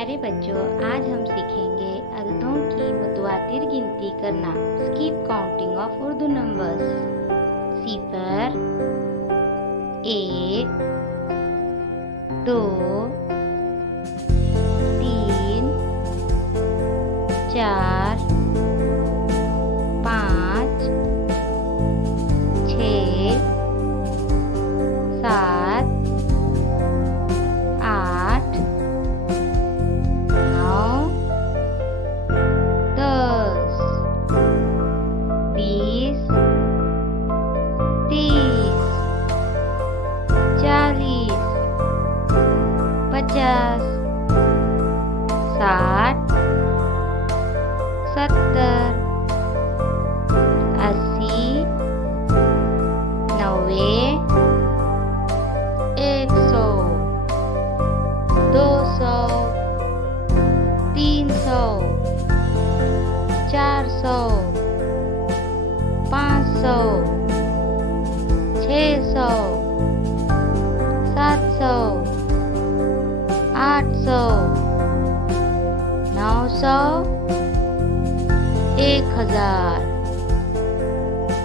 प्यारे बच्चों, आज हम सीखेंगे अददों की मुतवातिर गिनती करना। Skip counting of Urdu numbers. सिफर, एक, दो, तीन, चार, पाँच, छः, सात, आठ, नौ, 10, 20, 30, 40, 50, 60, 70, 80, 90, 100, 200, 300, 400, 500, 600, 700, 800, 900, 1000,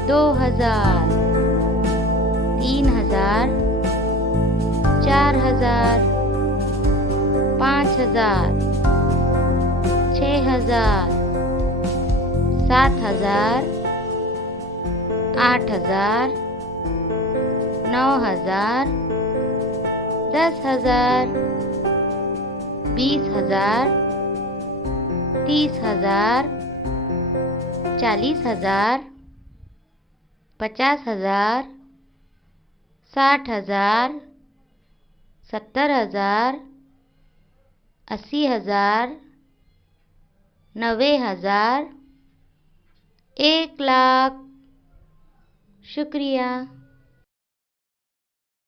2000, 3000, 4000, 5000, 6000, 7000, 8000, 9000, 10000, 20000, 30000, 40000, 50000, 60000, 70000, 80000, 90000, 1,00,000। शुक्रिया।